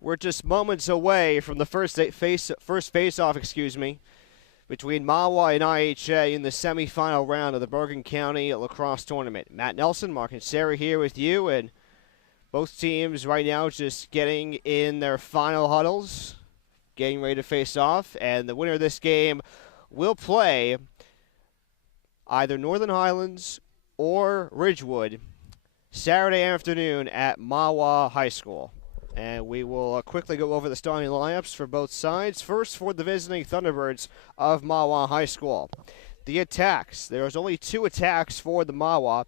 We're just moments away from the first face-off, between Mahwah and IHA in the semifinal round of the Bergen County Lacrosse Tournament. Matt Nelson, Mark and Sarah here with you, and both teams right now just getting in their final huddles, getting ready to face off, and the winner of this game will play either Northern Highlands or Ridgewood Saturday afternoon at Mahwah High School. And we will quickly go over the starting lineups for both sides. First, for the visiting Thunderbirds of Mahwah High School. The attacks. There's only 2 attacks for the Mahwah.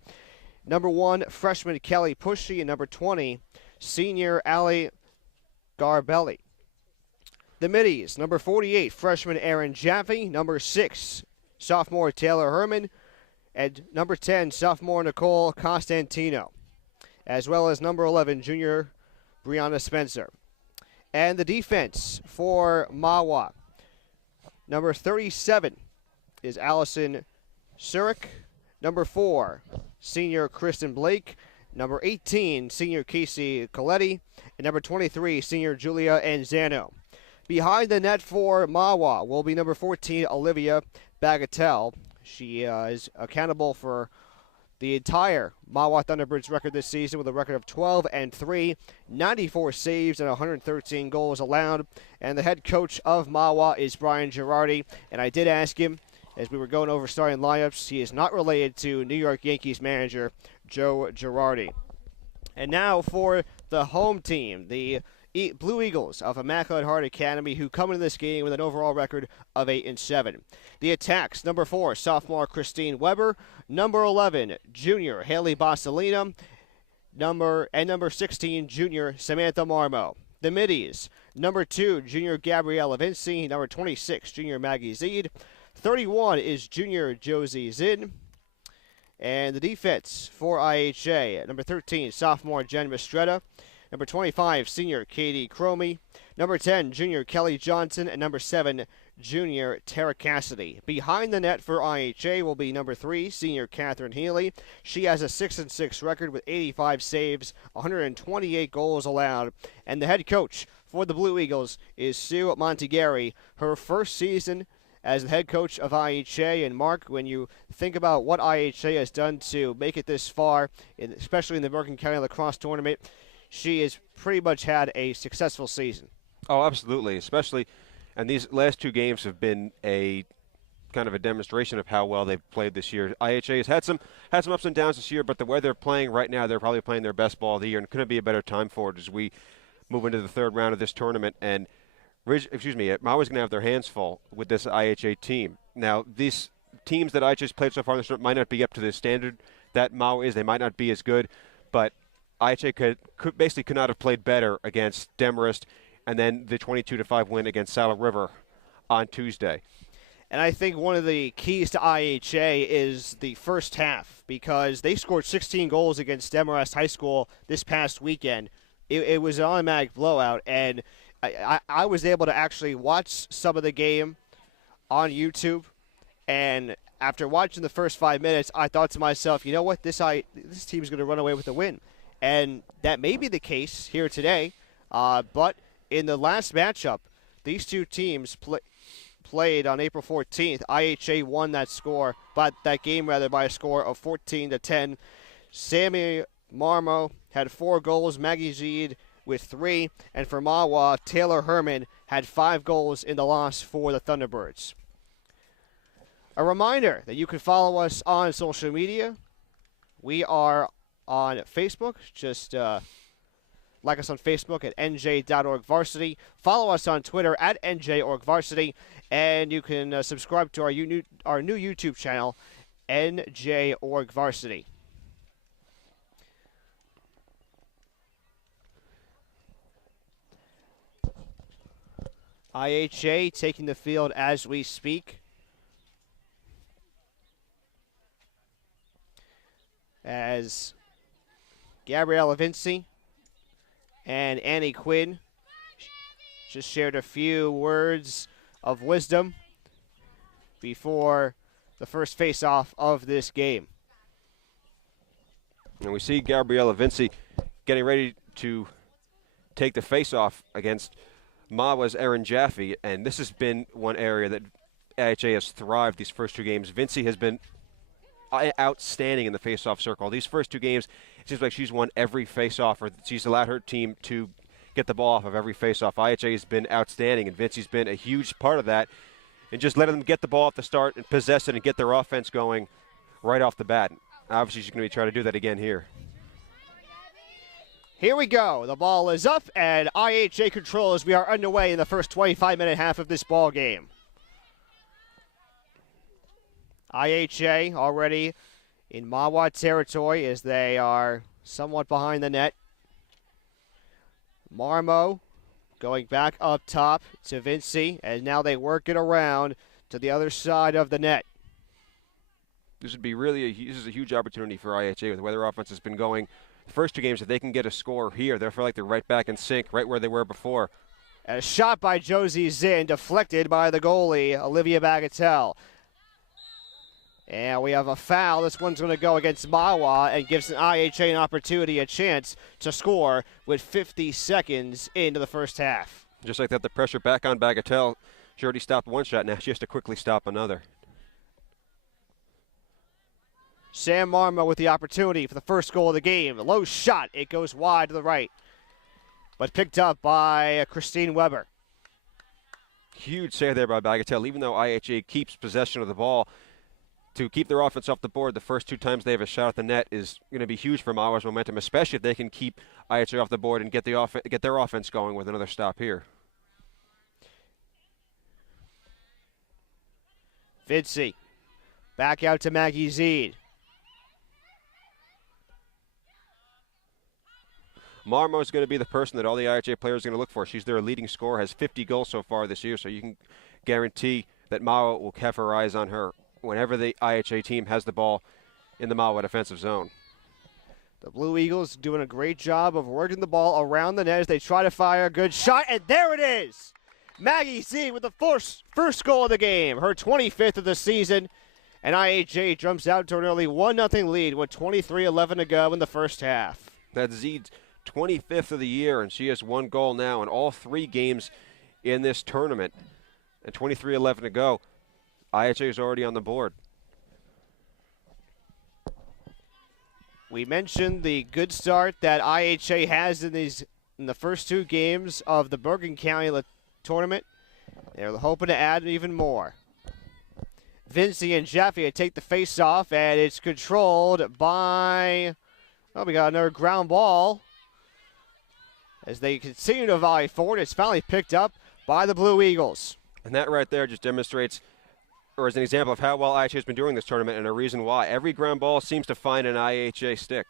Number 1, freshman Kelly Pushy, and number 20, senior Ali Garbelli. The middies, number 48, freshman Aaron Jaffe, number 6, sophomore Taylor Herman, and number 10, sophomore Nicole Costantino, as well as number 11, junior Brianna Spencer. And the defense for Mahwah. Number 37 is Allison Surik. Number 4, senior Kristen Blake. Number 18, senior Casey Coletti. And number 23, senior Julia Anzano. Behind the net for Mahwah will be number 14, Olivia Bagatelle. She is accountable for the entire Mahwah Thunderbirds record this season with a record of 12-3, 94 saves and 113 goals allowed. And the head coach of Mahwah is Brian Girardi. And I did ask him, as we were going over starting lineups, he is not related to New York Yankees manager Joe Girardi. And now for the home team, the Blue Eagles of Immaculate Heart Academy, who come into this game with an overall record of 8-7. The attacks, number 4, sophomore Christine Weber, number 11, junior Haley Bossalina, number 16, junior Samantha Marmo. The middies, number 2, junior Gabriella Vinci, number 26, junior Maggie Zeed, 31 is junior Josie Zinn. And the defense for IHA, number 13, sophomore Jen Mistretta, number 25, senior Katie Cromie, number 10, junior Kelly Johnson, and number 7, junior Tara Cassidy. Behind the net for IHA will be number 3, senior Catherine Healy. She has a 6-6 record with 85 saves, 128 goals allowed. And the head coach for the Blue Eagles is Sue Montegari, her first season as the head coach of IHA. And Mark, when you think about what IHA has done to make it this far, especially in the Bergen County Lacrosse Tournament, she has pretty much had a successful season. Oh, absolutely, especially, and these last 2 games have been a kind of a demonstration of how well they've played this year. IHA has had some ups and downs this year, but the way they're playing right now, they're probably playing their best ball of the year, and couldn't be a better time for it as we move into the 3rd round of this tournament. And Mahwah's going to have their hands full with this IHA team. Now, these teams that IHA's played so far in this tournament might not be up to the standard that Mahwah is. They might not be as good, but IHA could not have played better against Demarest, and then the 22-5 win against Saddle River on Tuesday. And I think one of the keys to IHA is the first half, because they scored 16 goals against Demarest High School this past weekend. It was an automatic blowout, and I was able to actually watch some of the game on YouTube, and after watching the first 5 minutes, I thought to myself, you know what, this team's going to run away with the win. And that may be the case here today, but in the last matchup, these 2 teams played on April 14th. IHA won that game by a score of 14-10. Sammy Marmo had 4 goals, Maggie Zeed with 3, and for Mahwah, Taylor Herman had 5 goals in the loss for the Thunderbirds. A reminder that you can follow us on social media. We are on Facebook. Just like us on Facebook at NJ.ORG Varsity. Follow us on Twitter at NJ.ORG Varsity. And you can subscribe to our new YouTube channel, NJ.ORG Varsity. IHA taking the field as we speak. As Gabriella Vinci and Annie Quinn just shared a few words of wisdom before the first face-off of this game. And we see Gabriella Vinci getting ready to take the face-off against Mahwah's Erin Jaffe, and this has been one area that IHA has thrived these first two games. Vinci has been outstanding in the face-off circle. These first two games, it seems like she's won every face-off, or she's allowed her team to get the ball off of every face-off. IHA has been outstanding, and Vinci's been a huge part of that, and just letting them get the ball at the start and possess it and get their offense going right off the bat. Obviously, she's going to be trying to do that again here. Here we go. The ball is up, and IHA control as we are underway in the first 25-minute half of this ball game. IHA already in Mahwah territory as they are somewhat behind the net. Marmo going back up top to Vinci, and now they work it around to the other side of the net. This would be this is a huge opportunity for IHA with the way their offense has been going. The first two games, if they can get a score here, they'll feel like they're right back in sync, right where they were before. And a shot by Josie Zinn, deflected by the goalie, Olivia Bagatelle. And we have a foul. This one's going to go against Mahwah and gives an IHA an opportunity, a chance to score with 50 seconds into the first half. Just like that, the pressure back on Bagatelle. She already stopped one shot. Now she has to quickly stop another. Sam Marmo with the opportunity for the first goal of the game. A low shot. It goes wide to the right. But picked up by Christine Weber. Huge save there by Bagatelle. Even though IHA keeps possession of the ball, to keep their offense off the board the first two times they have a shot at the net is going to be huge for Mahwah's momentum, especially if they can keep IHA off the board and get their offense going with another stop here. Vinci back out to Maggie Zeed. Marmo is going to be the person that all the IHA players are going to look for. She's their leading scorer, has 50 goals so far this year, so you can guarantee that Mahwah will have her eyes on her whenever the IHA team has the ball in the Mahwah defensive zone. The Blue Eagles doing a great job of working the ball around the net as they try to fire a good shot, and there it is! Maggie Zeed with the first goal of the game, her 25th of the season, and IHA jumps out to an early 1-0 lead with 23:11 to go in the first half. That's Zeed's 25th of the year, and she has one goal now in all three games in this tournament. And 23:11 to go. IHA is already on the board. We mentioned the good start that IHA has in the first two games of the Bergen County tournament. They're hoping to add even more. Vinci and Jaffe take the face-off, and it's controlled by, we got another ground ball. As they continue to volley forward, it's finally picked up by the Blue Eagles. And that right there just demonstrates, or is an example of how well IHA has been doing this tournament and a reason why. Every ground ball seems to find an IHA stick.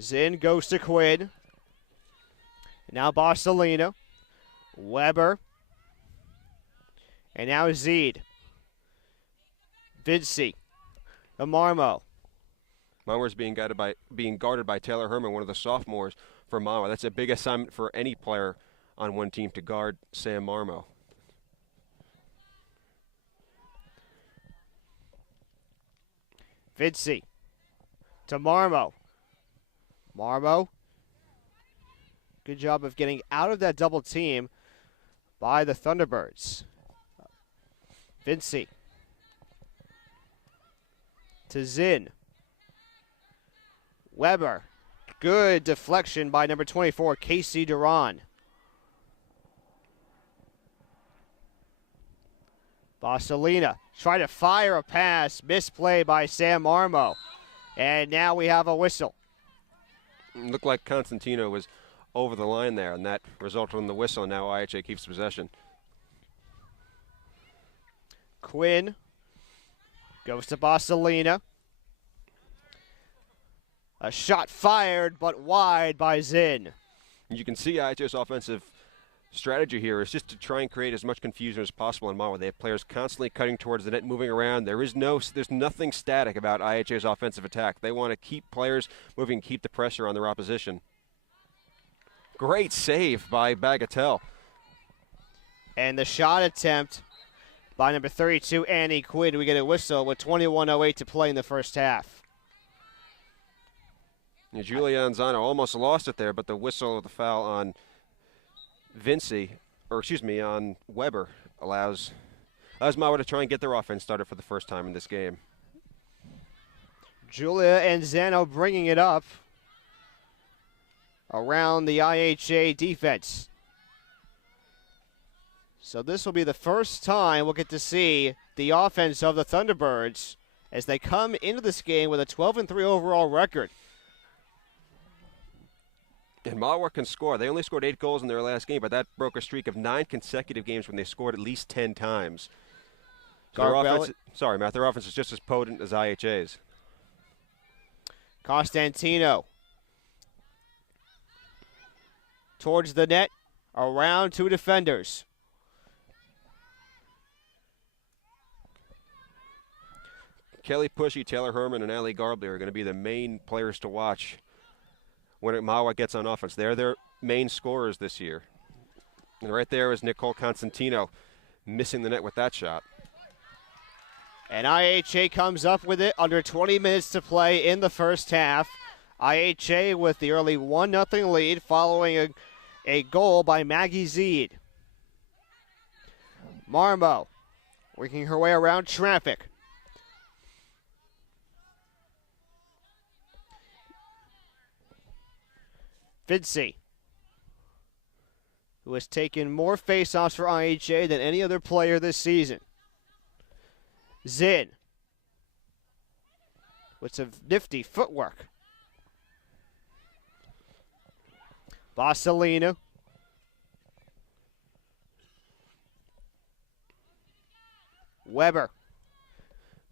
Zinn goes to Quinn. Now Bosselino. Weber. And now Zeed. Vinci. The Marmo. Mahwah's being guarded by Taylor Herman, one of the sophomores for Mahwah. That's a big assignment for any player on one team to guard Sam Marmo. Vinci to Marmo. Marmo. Good job of getting out of that double team by the Thunderbirds. Vinci to Zinn. Weber. Good deflection by number 24, Casey Duran. Bosselina trying to fire a pass. Misplay by Sam Marmo. And now we have a whistle. It looked like Constantino was over the line there, and that resulted in the whistle, and now IHA keeps possession. Quinn goes to Bosselina. A shot fired, but wide by Zinn. You can see IHA's offensive strategy here is just to try and create as much confusion as possible in Mahwah. They have players constantly cutting towards the net, moving around. There's nothing static about IHA's offensive attack. They want to keep players moving, keep the pressure on their opposition. Great save by Bagatelle. And the shot attempt by number 32, Annie Quinn. We get a whistle with 21:08 to play in the first half. Yeah, Julia Anzano almost lost it there, but the whistle of the foul on on Weber allows Mahwah to try and get their offense started for the first time in this game. Julia Anzano bringing it up around the IHA defense. So this will be the first time we'll get to see the offense of the Thunderbirds as they come into this game with a 12-3 overall record. And Mahwah can score. They only scored 8 goals in their last game, but that broke a streak of 9 consecutive games when they scored at least 10 times. So their offense is just as potent as IHA's. Costantino towards the net, around 2 defenders. Kelly Pushy, Taylor Herman, and Ali Garbly are going to be the main players to watch when Mahwah gets on offense. They're their main scorers this year. And right there is Nicole Constantino missing the net with that shot. And IHA comes up with it under 20 minutes to play in the first half. IHA with the early 1-0 lead following a goal by Maggie Zeed. Marmo working her way around traffic. Vidsey, who has taken more faceoffs for IHA than any other player this season. Zinn with some nifty footwork. Vassilina. Weber.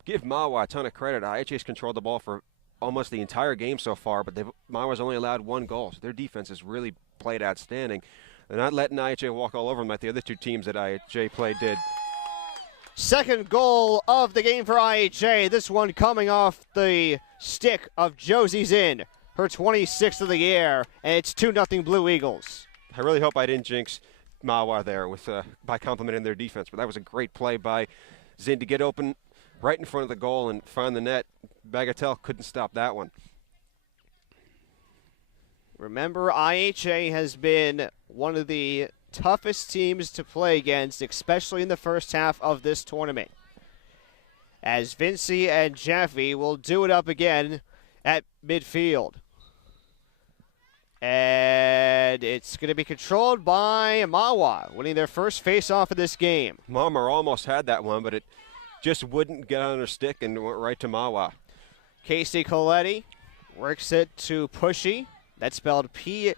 Give Mahwah a ton of credit. IHA's controlled the ball for almost the entire game so far, but Mahwah's only allowed 1 goal. So their defense has really played outstanding. They're not letting IHA walk all over them like the other 2 teams that IHA played did. Second goal of the game for IHA. This one coming off the stick of Josie Zinn, her 26th of the year, and it's 2-0 Blue Eagles. I really hope I didn't jinx Mahwah there by complimenting their defense, but that was a great play by Zinn to get open right in front of the goal and find the net. Bagatelle couldn't stop that one. Remember, IHA has been one of the toughest teams to play against, especially in the first half of this tournament. As Vincey and Jaffe will do it up again at midfield. And it's going to be controlled by Mahwah, winning their first face-off of this game. Mahwah almost had that one, but it just wouldn't get on her stick and went right to Mahwah. Casey Coletti works it to Pushy. That's spelled Pushie.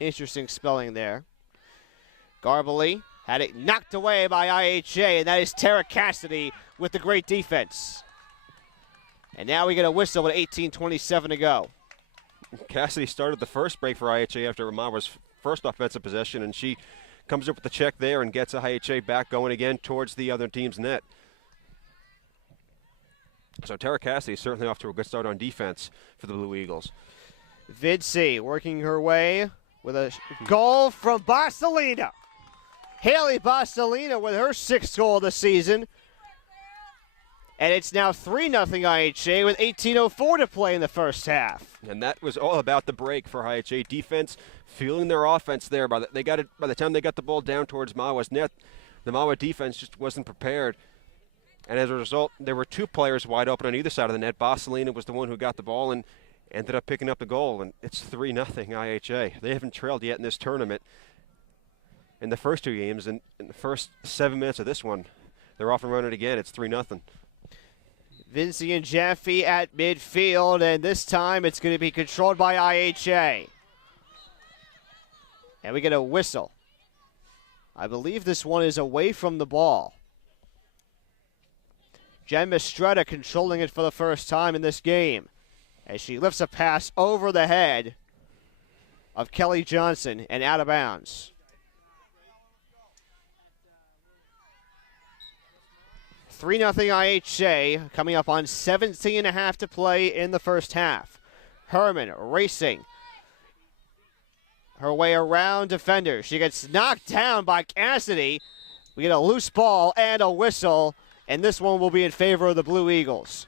Interesting spelling there. Garbly had it knocked away by IHA, and that is Tara Cassidy with the great defense. And now we get a whistle with 18:27 to go. Cassidy started the first break for IHA after Mahwah's first offensive possession, and she comes up with the check there and gets IHA back going again towards the other team's net. So Tara Cassidy is certainly off to a good start on defense for the Blue Eagles. Vidsey working her way with a goal from Barcelina. Haley Barcelina with her 6th goal of the season. And it's now 3-0 IHA with 18:04 to play in the first half. And that was all about the break for IHA defense, fueling their offense there. By the time they got the ball down towards Mahwah's net, the Mahwah defense just wasn't prepared. And as a result, there were 2 players wide open on either side of the net. Barcelina was the one who got the ball and ended up picking up the goal. And it's 3-0 IHA. They haven't trailed yet in this tournament. In the first 2 games, and in the first 7 minutes of this one, they're off and running again. It's 3-0. Vincey and Jaffe at midfield, and this time it's going to be controlled by IHA. And we get a whistle. I believe this one is away from the ball. Jen Mistretta controlling it for the first time in this game as she lifts a pass over the head of Kelly Johnson and out of bounds. 3-0 IHA, coming up on 17.5 to play in the first half. Herman racing her way around defenders. She gets knocked down by Cassidy. We get a loose ball and a whistle and this one will be in favor of the Blue Eagles.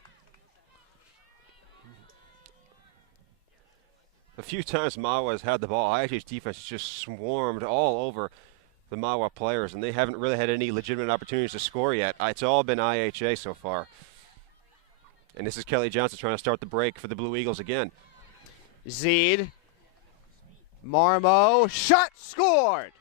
A few times Mahwah has had the ball, IHA's defense has just swarmed all over the Mahwah players, and they haven't really had any legitimate opportunities to score yet. It's all been IHA so far. And this is Kelly Johnson trying to start the break for the Blue Eagles again. Zeed. Marmo. Shot scored!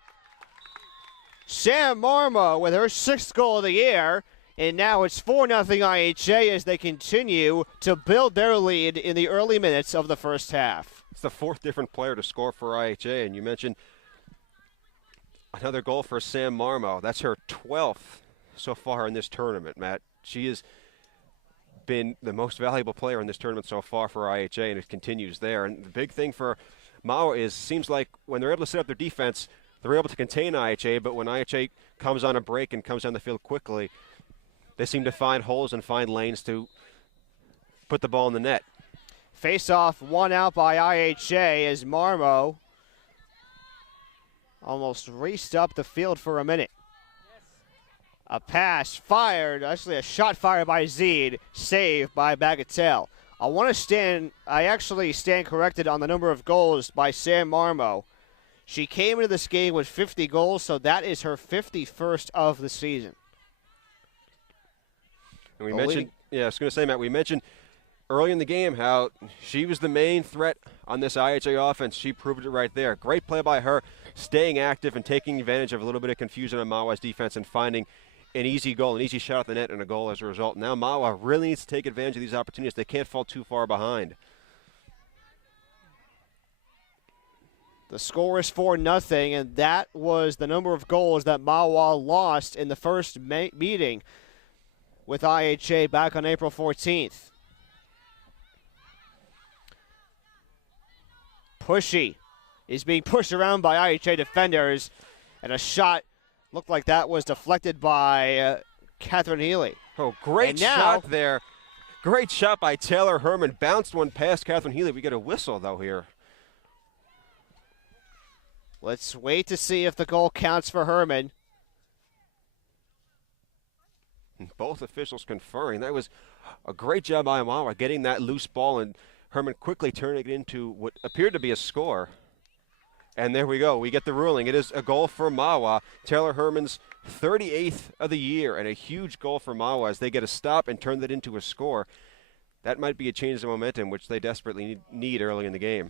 Sam Marmo with her 6th goal of the year. And now it's 4-0 IHA as they continue to build their lead in the early minutes of the first half. It's the 4th different player to score for IHA, and you mentioned another goal for Sam Marmo. That's her 12th so far in this tournament, Matt. She has been the most valuable player in this tournament so far for IHA, and it continues there. And the big thing for Mahwah is, seems like when they're able to set up their defense, they're able to contain IHA, but when IHA comes on a break and comes down the field quickly, they seem to find holes and find lanes to put the ball in the net. Face-off won out by IHA as Marmo almost raced up the field for a minute. A pass fired, actually a shot fired by Zeed, saved by Bagatelle. I actually stand corrected on the number of goals by Sam Marmo. She came into this game with 50 goals, so that is her 51st of the season. And I was going to say, Matt, we mentioned early in the game how she was the main threat on this IHA offense. She proved it right there. Great play by her, staying active and taking advantage of a little bit of confusion on Mahwah's defense and finding an easy goal, an easy shot at the net, and a goal as a result. Now Mahwah really needs to take advantage of these opportunities. They can't fall too far behind. The score is 4-0, and that was the number of goals that Mahwah lost in the first meeting with IHA back on April 14th. Pushy is being pushed around by IHA defenders, and a shot looked like that was deflected by Catherine Healy. Oh, great shot there. Great shot by Taylor Herman. Bounced one past Catherine Healy. We get a whistle, though, here. Let's wait to see if the goal counts for Herman. Both officials conferring. That was a great job by Mahwah getting that loose ball, and Herman quickly turning it into what appeared to be a score. And there we go. We get the ruling. It is a goal for Mahwah. Taylor Herman's 38th of the year, and a huge goal for Mahwah as they get a stop and turn that into a score. That might be a change of momentum, which they desperately need early in the game.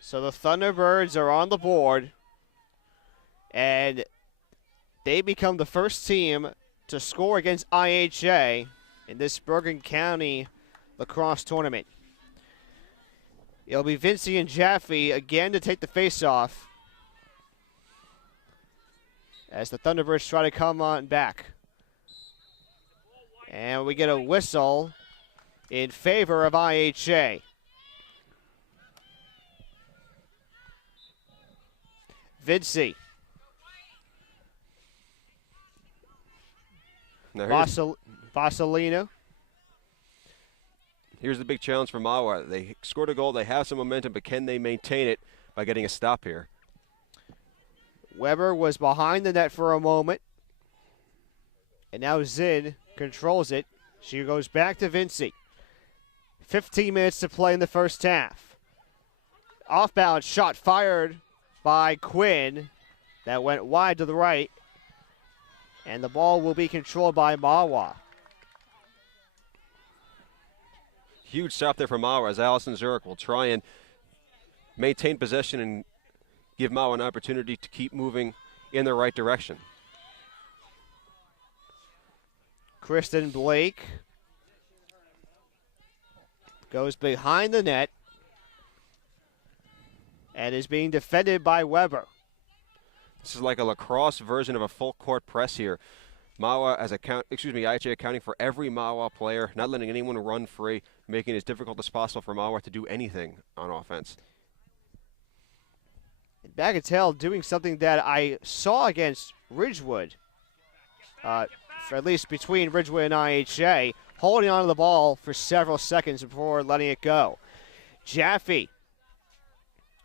So the Thunderbirds are on the board, and they become the first team to score against IHA in this Bergen County lacrosse tournament. It'll be Vinci and Jaffe again to take the face-off as the Thunderbirds try to come on back. And we get a whistle in favor of IHA. Vinci. Vasilina. Here's the big challenge for Mahwah. They scored a goal. They have some momentum, but can they maintain it by getting a stop here? Weber was behind the net for a moment. And now Zinn controls it. She goes back to Vinci. 15 minutes to play in the first half. Off-balance shot fired by Quinn. That went wide to the right. And the ball will be controlled by Mahwah. Huge stop there for Mahwah as Allison Zurich will try and maintain possession and give Mahwah an opportunity to keep moving in the right direction. Kristen Blake goes behind the net and is being defended by Weber. This is like a lacrosse version of a full court press here. Mahwah IHA accounting for every Mahwah player, not letting anyone run free, making it as difficult as possible for Mahwah to do anything on offense. Bagatelle doing something that I saw against Ridgewood, for at least between Ridgewood and IHA, holding on to the ball for several seconds before letting it go. Jaffe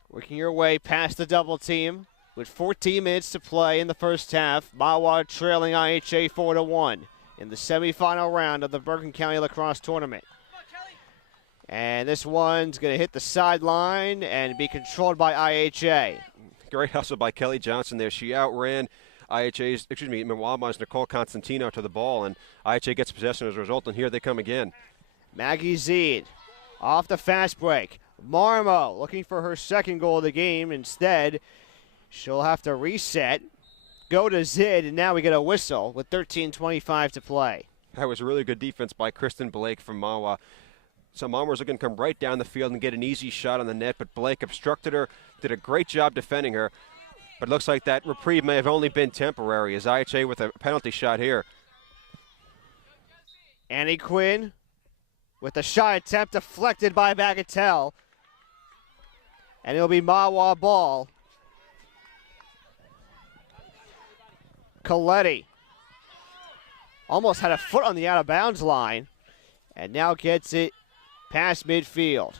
working your way past the double team with 14 minutes to play in the first half. Mahwah trailing IHA 4-1 in the semifinal round of the Bergen County Lacrosse Tournament. And this one's going to hit the sideline and be controlled by IHA. Great hustle by Kelly Johnson there. She outran Mahwah's Nicole Constantino to the ball, and IHA gets possession as a result, and here they come again. Maggie Zeed off the fast break. Marmo looking for her second goal of the game. Instead, she'll have to reset, go to Zid, and now we get a whistle with 13:25 to play. That was a really good defense by Kristen Blake from Mahwah. So Mahwah was looking to come right down the field and get an easy shot on the net, but Blake obstructed her, did a great job defending her. But it looks like that reprieve may have only been temporary as IHA with a penalty shot here. Annie Quinn with a shot attempt deflected by Bagatelle. And it'll be Mahwah ball. Coletti almost had a foot on the out-of-bounds line and now gets it past midfield.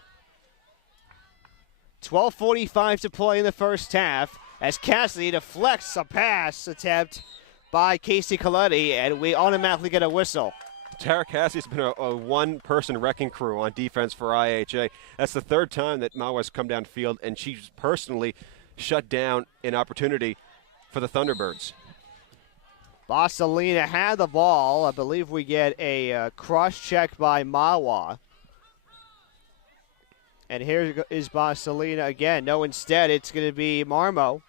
12:45 to play in the first half as Cassidy deflects a pass attempt by Casey Coletti, and we automatically get a whistle. Tara Cassie's been a one-person wrecking crew on defense for IHA. That's the third time that Mahwah's come downfield, and she's personally shut down an opportunity for the Thunderbirds. Bossalina had the ball. I believe we get a cross-check by Mahwah. And here is Bossalina again. No, instead it's going to be Marmo.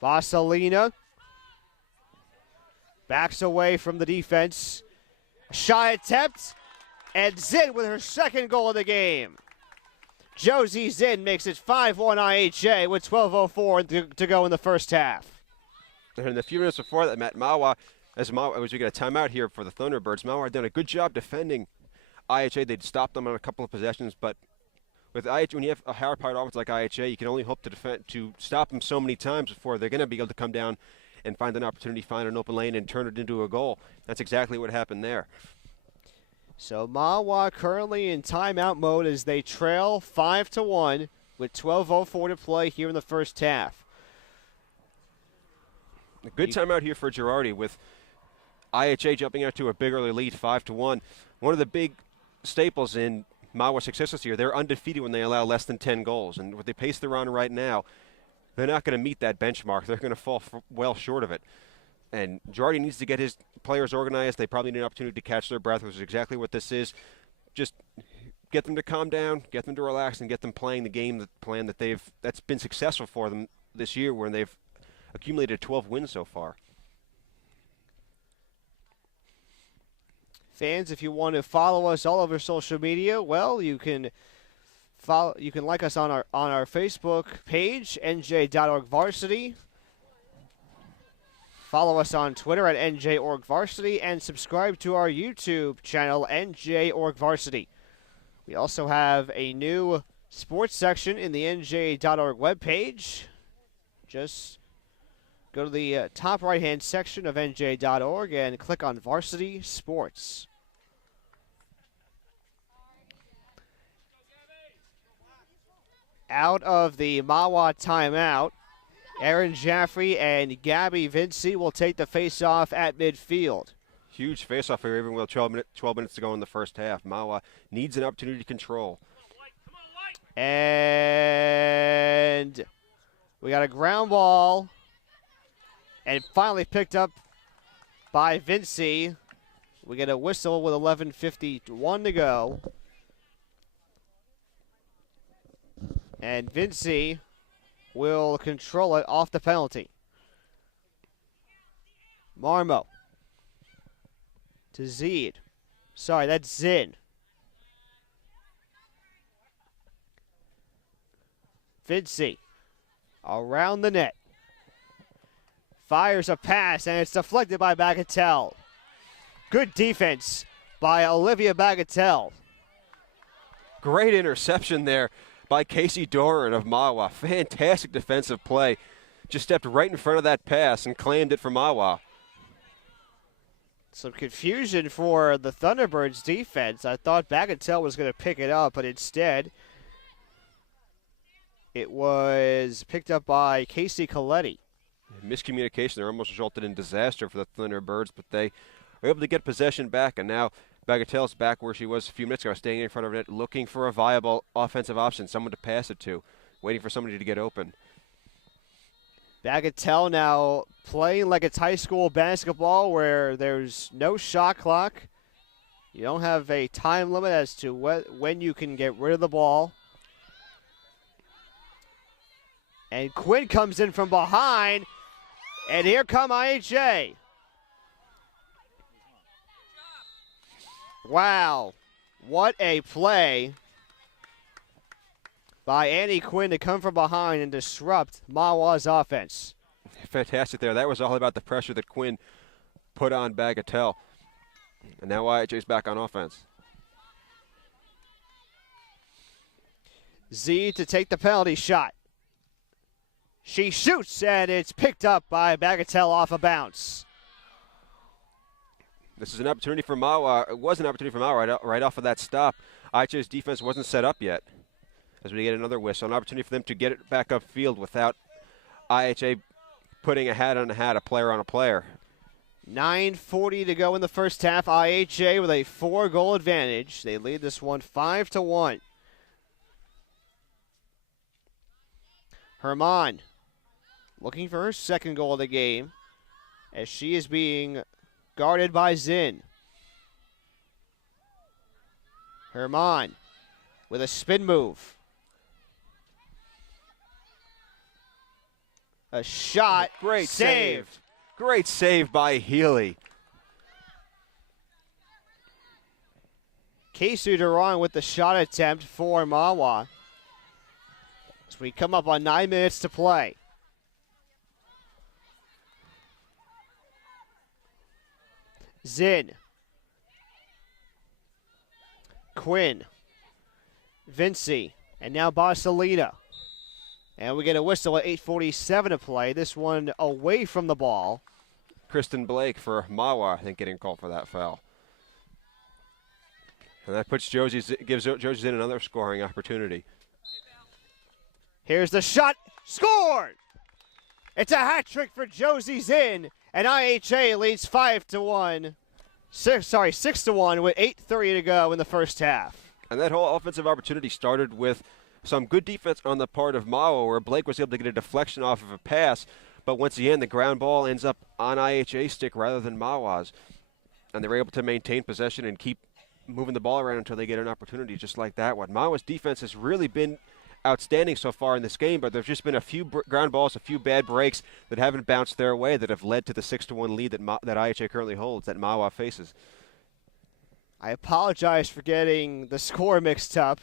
Bossalina backs away from the defense. Shy attempt, and Zinn with her second goal of the game. Josie Zinn makes it 5-1 IHA with 12:04 to go in the first half. And in the few minutes before that, Mahwah, as we get a timeout here for the Thunderbirds, Mahwah had done a good job defending IHA. They'd stopped them on a couple of possessions, but with IHA, when you have a hard-powered offense like IHA, you can only hope to stop them so many times before they're going to be able to come down and find an opportunity, find an open lane, and turn it into a goal. That's exactly what happened there. So Mahwah currently in timeout mode as they trail 5-1 with 12:04 to play here in the first half. A good timeout here for Girardi with IHA jumping out to a big early lead, 5-1. One of the big staples in Mahwah's success this year, they're undefeated when they allow less than 10 goals. And with the pace they're on right now, they're not going to meet that benchmark. They're going to fall well short of it. And Girardi needs to get his players organized. They probably need an opportunity to catch their breath, which is exactly what this is. Just get them to calm down, get them to relax, and get them playing the game plan that's been successful for them this year, where they've accumulated 12 wins so far. Fans, if you want to follow us all over social media, well, you can like us on our Facebook page, NJ.ORG Varsity. Follow us on Twitter at NJ.ORG Varsity and subscribe to our YouTube channel, NJ.ORG Varsity. We also have a new sports section in the NJ.ORG webpage. Just go to the top right-hand section of NJ.ORG and click on Varsity Sports. Out of the Mahwah timeout, Aaron Jaffrey and Gabby Vinci will take the face-off at midfield. Huge face-off here, even with 12 minutes to go in the first half. Mahwah needs an opportunity to control. And we got a ground ball. And finally picked up by Vinci. We get a whistle with 11:51 to go. And Vinci will control it off the penalty. Marmo to Zeed. Sorry, that's Zinn. Vinci around the net. Fires a pass, and it's deflected by Bagatelle. Good defense by Olivia Bagatelle. Great interception there by Casey Doran of Mahwah. Fantastic defensive play. Just stepped right in front of that pass and claimed it for Mahwah. Some confusion for the Thunderbirds defense. I thought Bagatelle was going to pick it up, but instead It was picked up by Casey Coletti. Miscommunication there almost resulted in disaster for the Thunderbirds, but they were able to get possession back, and now Bagatelle's back where she was a few minutes ago, standing in front of it, looking for a viable offensive option, someone to pass it to, waiting for somebody to get open. Bagatelle now playing like it's high school basketball where there's no shot clock. You don't have a time limit as to when you can get rid of the ball. And Quinn comes in from behind, and here come IHA. Wow, what a play by Annie Quinn to come from behind and disrupt Mahwah's offense. Fantastic there. That was all about the pressure that Quinn put on Bagatelle. And now IHA's back on offense. Z to take the penalty shot. She shoots, and it's picked up by Bagatelle off a bounce. This is an opportunity for Mahwah. It was an opportunity for Mahwah right off of that stop. IHA's defense wasn't set up yet. As we get another whistle, an opportunity for them to get it back upfield without IHA putting a hat on a hat, a player on a player. 9:40 to go in the first half. IHA with a 4-goal advantage. They lead this one 5-1. Herman looking for her second goal of the game as she is being guarded by Zinn. Herman with a spin move. A shot. Great saved. save. Great save by Healy. Kesu Durang with the shot attempt for Mahwah. As we come up on 9 minutes to play. Zinn. Quinn. Vinci. And now Barcelina. And we get a whistle at 8:47 to play. This one away from the ball. Kristen Blake for Mahwah, I think, getting called for that foul. And that gives Josie Zinn another scoring opportunity. Here's the shot. Scored! It's a hat trick for Josie Zinn. And IHA leads 5-1. 6-1 with 8:30 to go in the first half. And that whole offensive opportunity started with some good defense on the part of Mahwah, where Blake was able to get a deflection off of a pass. But once again, the ground ball ends up on IHA's stick rather than Mahwah's. And they were able to maintain possession and keep moving the ball around until they get an opportunity just like that one. Mahwah's defense has really been outstanding so far in this game, but there's just been a few ground balls, a few bad breaks that haven't bounced their way that have led to the 6-1 lead that IHA currently holds, that Mahwah faces. I apologize for getting the score mixed up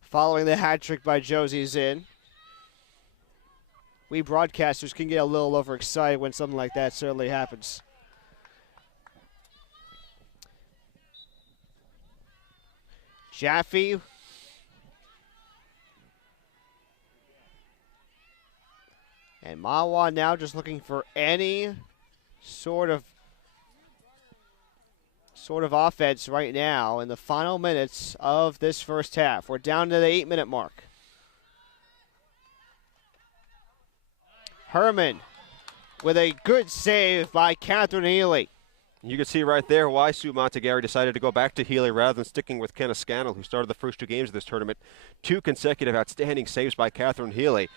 following the hat trick by Josie Zinn. We broadcasters can get a little overexcited when something like that certainly happens. Jaffe. And Mahwah now just looking for any sort of offense right now in the final minutes of this first half. We're down to the 8-minute mark. Herman with a good save by Catherine Healy. You can see right there why Sue Montegari decided to go back to Healy rather than sticking with Kenna Scannell, who started the first 2 games of this tournament. 2 consecutive outstanding saves by Catherine Healy.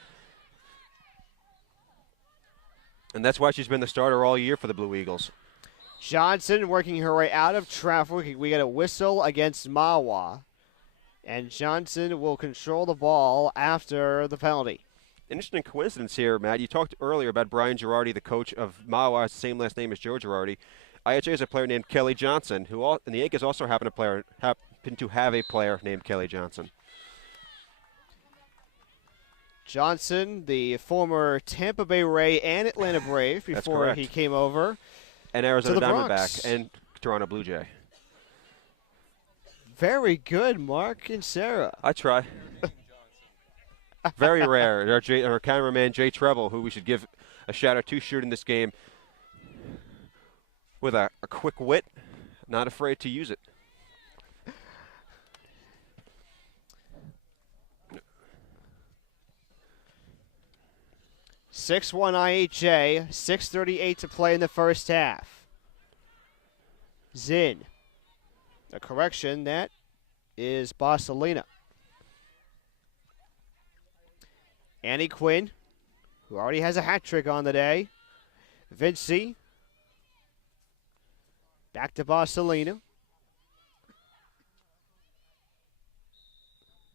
And that's why she's been the starter all year for the Blue Eagles. Johnson working her way out of traffic. We get a whistle against Mahwah. And Johnson will control the ball after the penalty. Interesting coincidence here, Matt. You talked earlier about Brian Girardi, the coach of Mahwah, same last name as Joe Girardi. IHA has a player named Kelly Johnson, and the Yankees also happen to have a player named Kelly Johnson. Johnson, the former Tampa Bay Ray and Atlanta Brave before he came over. And Arizona Diamondback Bronx. and Toronto Blue Jay. Very good, Mark and Sarah. I try. Very rare. Our cameraman, Jay Treble, who we should give a shout-out to, shooting this game with a quick wit, not afraid to use it. 6-1 IHA, 6:38 to play in the first half. Zinn. A correction, that is Bosselina. Annie Quinn, who already has a hat trick on the day. Vinci. Back to Bosselina.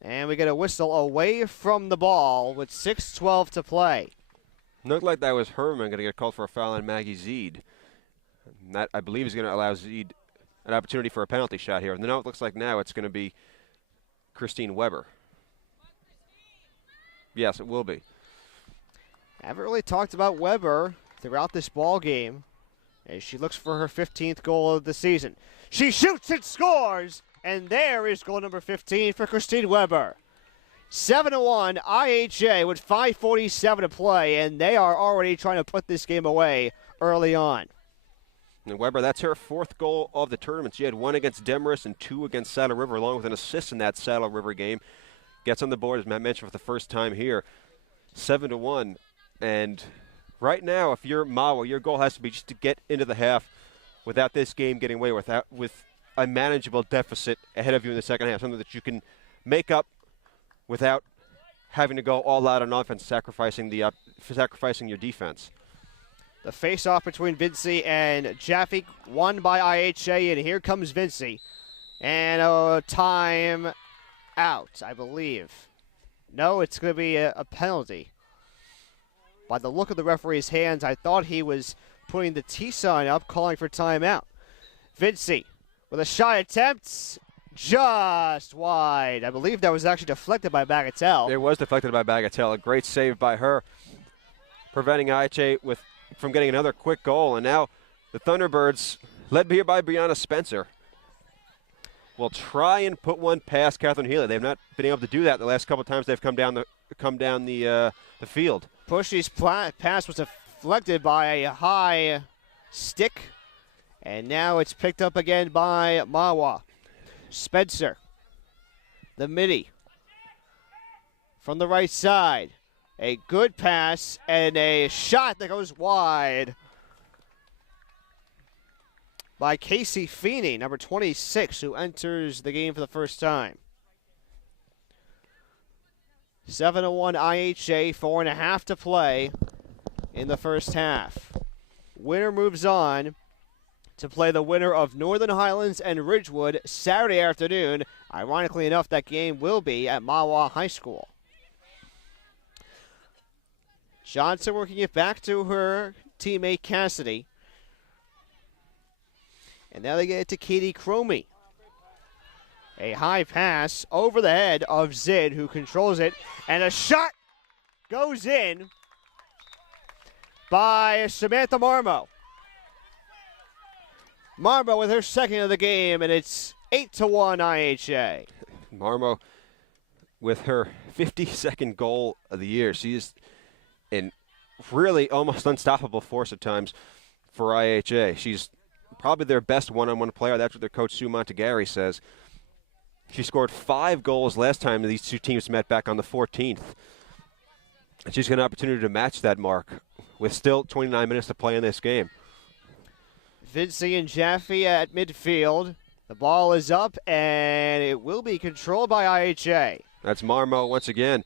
And we get a whistle away from the ball with 6:12 to play. Looked like that was Herman going to get called for a foul on Maggie Zeed. And that, I believe, is going to allow Zeed an opportunity for a penalty shot here. And now it looks like now it's going to be Christine Weber. Yes, it will be. Haven't really talked about Weber throughout this ball game as she looks for her 15th goal of the season. She shoots and scores, and there is goal number 15 for Christine Weber. 7-1 IHA with 5:47 to play, and they are already trying to put this game away early on. And Weber, that's her 4th goal of the tournament. She had 1 against Demarest and 2 against Saddle River, along with an assist in that Saddle River game. Gets on the board, as Matt mentioned, for the first time here. 7-1. And right now, if you're Mahwah, your goal has to be just to get into the half without this game getting away, with a manageable deficit ahead of you in the second half, something that you can make up without having to go all out on offense, sacrificing your defense. The face-off between Vinci and Jaffe, won by IHA, and here comes Vinci. And a time out, I believe. No, it's going to be a penalty. By the look of the referee's hands, I thought he was putting the T sign up, calling for timeout. Vinci with a shot attempt, just wide. I believe that was actually deflected by Bagatelle. It was deflected by Bagatelle. A great save by her, preventing IHA from getting another quick goal. And now the Thunderbirds, led here by Brianna Spencer, will try and put one past Catherine Healy. They've not been able to do that the last couple of times they've come down the field. Pushy's pass was deflected by a high stick, and now it's picked up again by Mahwah. Spencer, the midi, from the right side. A good pass and a shot that goes wide by Casey Feeney, number 26, who enters the game for the first time. 7-1 IHA, 4.5 to play in the first half. Winner moves on to play the winner of Northern Highlands and Ridgewood Saturday afternoon. Ironically enough, that game will be at Mahwah High School. Johnson working it back to her teammate Cassidy. And now they get it to Katie Cromie. A high pass over the head of Zid, who controls it. And a shot goes in by Samantha Marmo. Marmo with her second of the game, and it's 8-1 IHA. Marmo with her 52nd goal of the year. She is in really almost unstoppable force at times for IHA. She's probably their best one-on-one player. That's what their coach Sue Montegari says. She scored 5 goals last time these two teams met back on the 14th. And she's got an opportunity to match that mark with still 29 minutes to play in this game. Vinci and Jaffe at midfield. The ball is up, and it will be controlled by IHA. That's Marmo once again.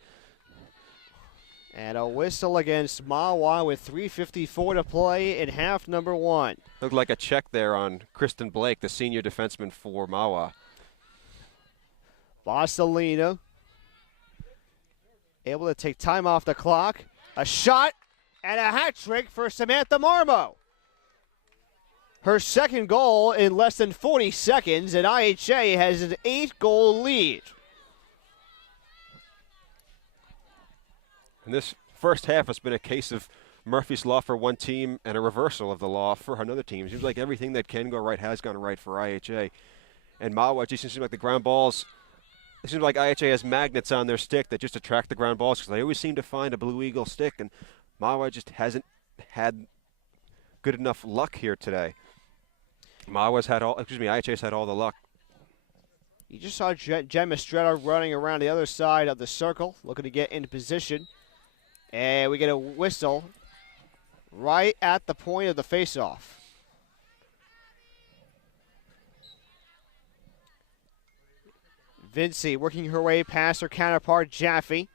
And a whistle against Mahwah with 3:54 to play in half number 1. Looked like a check there on Kristen Blake, the senior defenseman for Mahwah. Bosselina able to take time off the clock. A shot and a hat trick for Samantha Marmo. Her second goal in less than 40 seconds, and IHA has an 8-goal lead. And this first half has been a case of Murphy's Law for one team and a reversal of the law for another team. It seems like everything that can go right has gone right for IHA. And Mahwah just seems like the ground balls, it seems like IHA has magnets on their stick that just attract the ground balls because they always seem to find a Blue Eagle stick, and Mahwah just hasn't had good enough luck here today. IHA's had all the luck. You just saw Jen Estrella running around the other side of the circle, looking to get into position. And we get a whistle right at the point of the faceoff. Vincey working her way past her counterpart, Jaffe.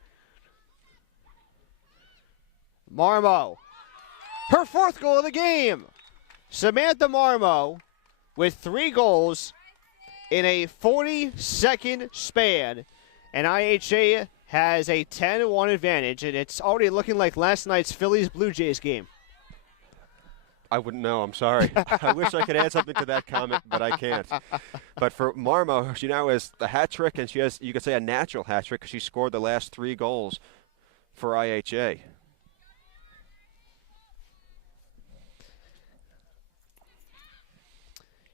Marmo, her 4th goal of the game. Samantha Marmo with 3 goals in a 40-second span. And IHA has a 10-1 advantage, and it's already looking like last night's Phillies-Blue Jays game. I wouldn't know. I'm sorry. I wish I could add something to that comment, but I can't. But for Marmo, she now has the hat trick, and she has, you could say, a natural hat trick because she scored the last 3 goals for IHA.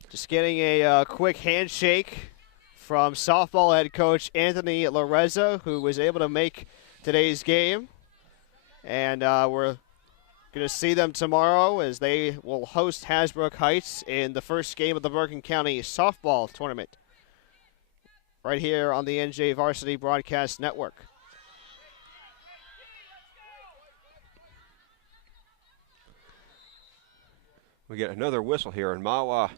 Just getting a quick handshake from softball head coach Anthony Lareza, who was able to make today's game. And we're going to see them tomorrow as they will host Hasbrook Heights in the first game of the Bergen County softball tournament right here on the NJ Varsity Broadcast Network. We get another whistle here, and Mahwah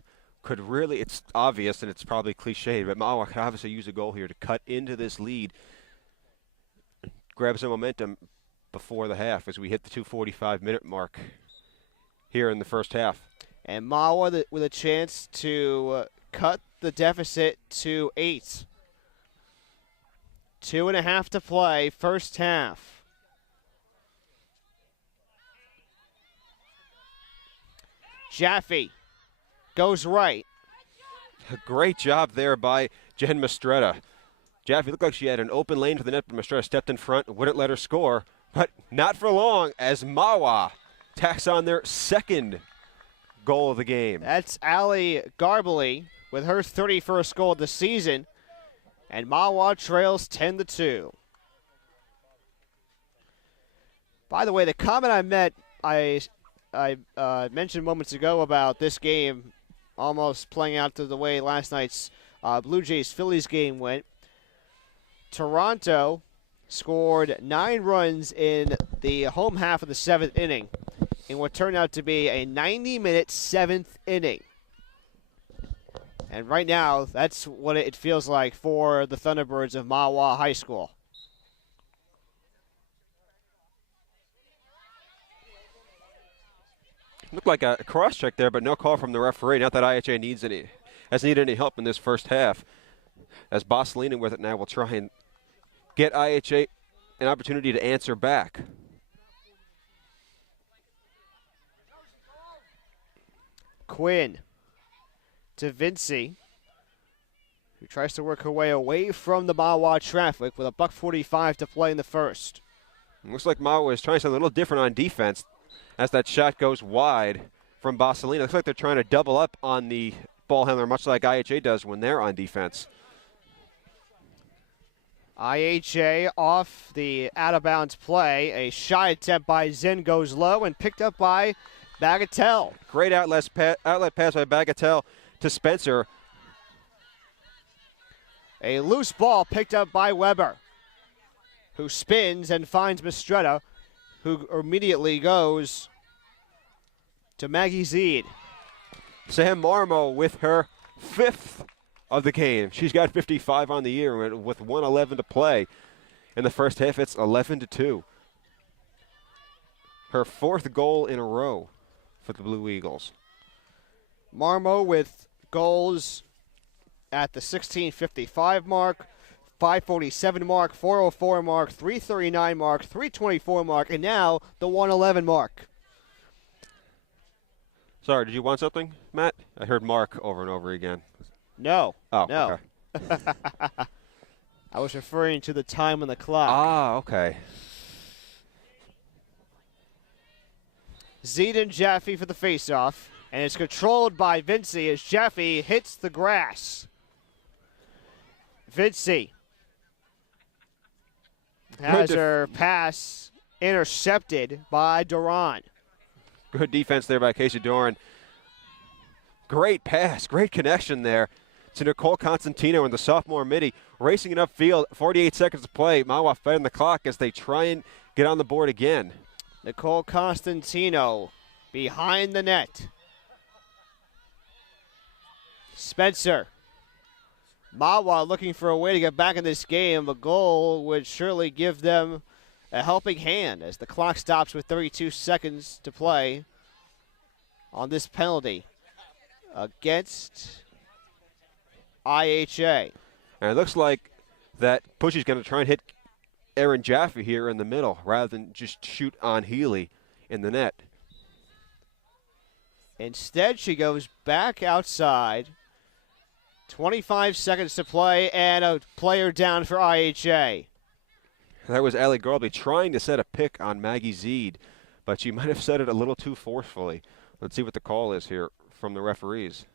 could really, it's obvious and it's probably cliched, but Mahwah could obviously use a goal here to cut into this lead, grab some momentum before the half as we hit the 2:45-minute mark here in the first half. And Mahwah with a chance to cut the deficit to 8. 2.5 to play, first half. Jaffe goes right. A great job there by Jen Mastretta. Jaffe looked like she had an open lane to the net, but Mastretta stepped in front, wouldn't let her score. But not for long as Mahwah tacks on their 2nd goal of the game. That's Allie Garbely with her 31st goal of the season. And Mahwah trails 10-2. By the way, the comment I mentioned moments ago about this game almost playing out to the way last night's Blue Jays-Phillies game went. Toronto scored 9 runs in the home half of the 7th inning in what turned out to be a 90-minute 7th inning. And right now, that's what it feels like for the Thunderbirds of Mahwah High School. Looked like a cross-check there, but no call from the referee. Not that IHA has needed any help in this first half. As Bosselina with it now will try and get IHA an opportunity to answer back. Quinn to Vincey, who tries to work her way away from the Mahwah traffic with a $1:45 to play in the first. It looks like Mahwah is trying something a little different on defense as that shot goes wide from Bosselina. Looks like they're trying to double up on the ball handler, much like IHA does when they're on defense. IHA off the out-of-bounds play. A shot attempt by Zinn goes low and picked up by Bagatelle. Great outlet pass by Bagatelle to Spencer. A loose ball picked up by Weber, who spins and finds Mastretta, who immediately goes to Maggie Zeed. Sam Marmo with her 5th of the game. She's got 55 on the year with 1:11 to play. In the first half, it's 11-2. Her 4th goal in a row for the Blue Eagles. Marmo with goals at the 16:55 mark, 5:47 mark, 4:04 mark, 3:39 mark, 3:24 mark, and now the 1:11 mark. Sorry, did you want something, Matt? I heard Mark over and over again. No. Oh, no. Okay. I was referring to the time on the clock. Ah, okay. Zeed and Jaffe for the faceoff, and it's controlled by Vincey as Jaffe hits the grass. Vincey has her pass intercepted by Duran. Good defense there by Casey Doran. Great pass, great connection there to Nicole Constantino and the sophomore midi. Racing it upfield, 48 seconds to play. Mahwah fed in the clock as they try and get on the board again. Nicole Costantino behind the net. Spencer. Mahwah looking for a way to get back in this game. A goal would surely give them a helping hand as the clock stops with 32 seconds to play on this penalty against IHA. And it looks like that Pushy's going to try and hit Erin Jaffe here in the middle rather than just shoot on Healy in the net. Instead, she goes back outside. 25 seconds to play, and a player down for IHA. That was Allie Garbley trying to set a pick on Maggie Zeed, but she might have set it a little too forcefully. Let's see what the call is here from the referees.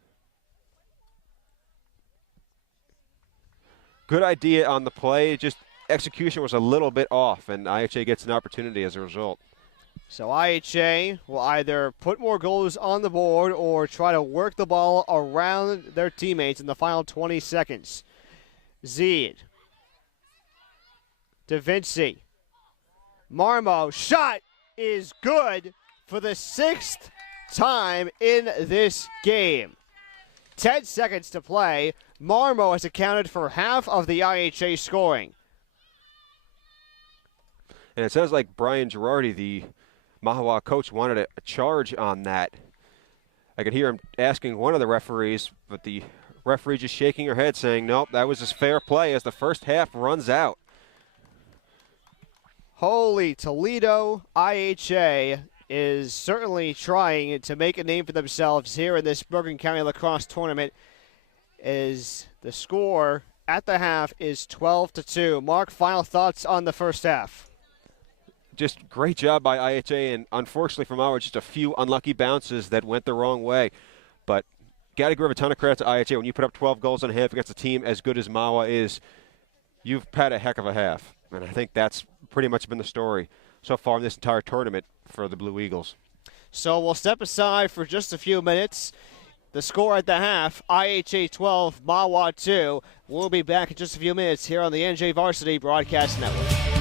Good idea on the play, just execution was a little bit off, and IHA gets an opportunity as a result. So IHA will either put more goals on the board or try to work the ball around their teammates in the final 20 seconds. Zeed. Da Vinci. Marmo. Shot is good for the 6th time in this game. 10 seconds to play. Marmo has accounted for half of the IHA scoring. And it sounds like Brian Girardi, the Mahwah coach, wanted a charge on that. I could hear him asking one of the referees, but the referee just shaking her head saying, nope, that was as fair play as the first half runs out. Holy Toledo, IHA is certainly trying to make a name for themselves here in this Bergen County Lacrosse tournament, as the score at the half is 12-2. Mark, final thoughts on the first half? Just great job by IHA, and unfortunately from our just a few unlucky bounces that went the wrong way. But got to give a ton of credit to IHA. When you put up 12 goals and a half against a team as good as Mahwah is, you've had a heck of a half. And I think that's pretty much been the story so far in this entire tournament for the Blue Eagles. So we'll step aside for just a few minutes. The score at the half, IHA 12, Mahwah 2. We'll be back in just a few minutes here on the NJ Varsity Broadcast Network.